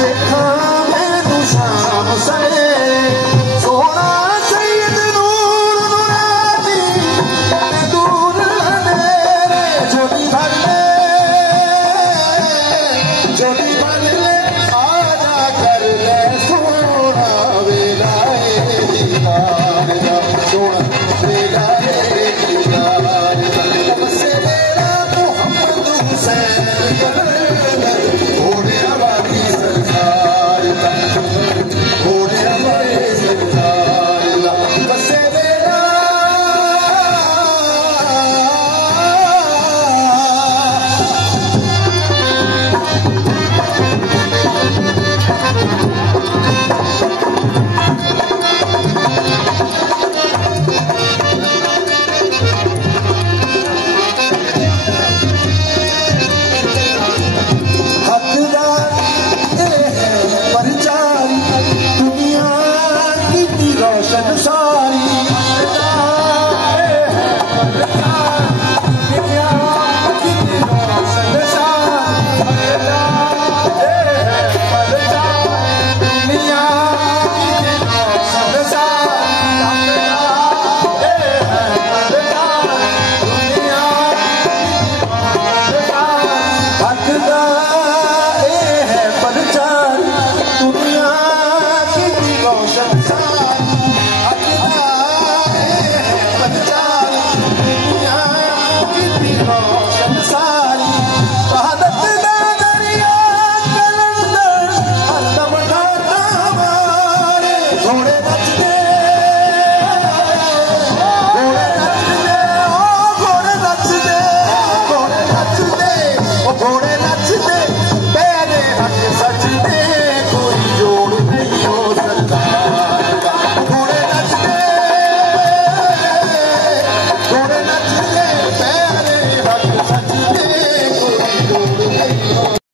देखा मैनू शाम सरे सोना सैयद नूर नुरानी दूर अंधेरे झोली भर ले आजा कर ले सोना वेलाए दीदार दा सोना वेलाए दीदार दा बसे मेरा मोहम्मद हुसैन घोड़े वाली सरकार दा घोड़े वाली सरकार दा बसे मेरा घोड़े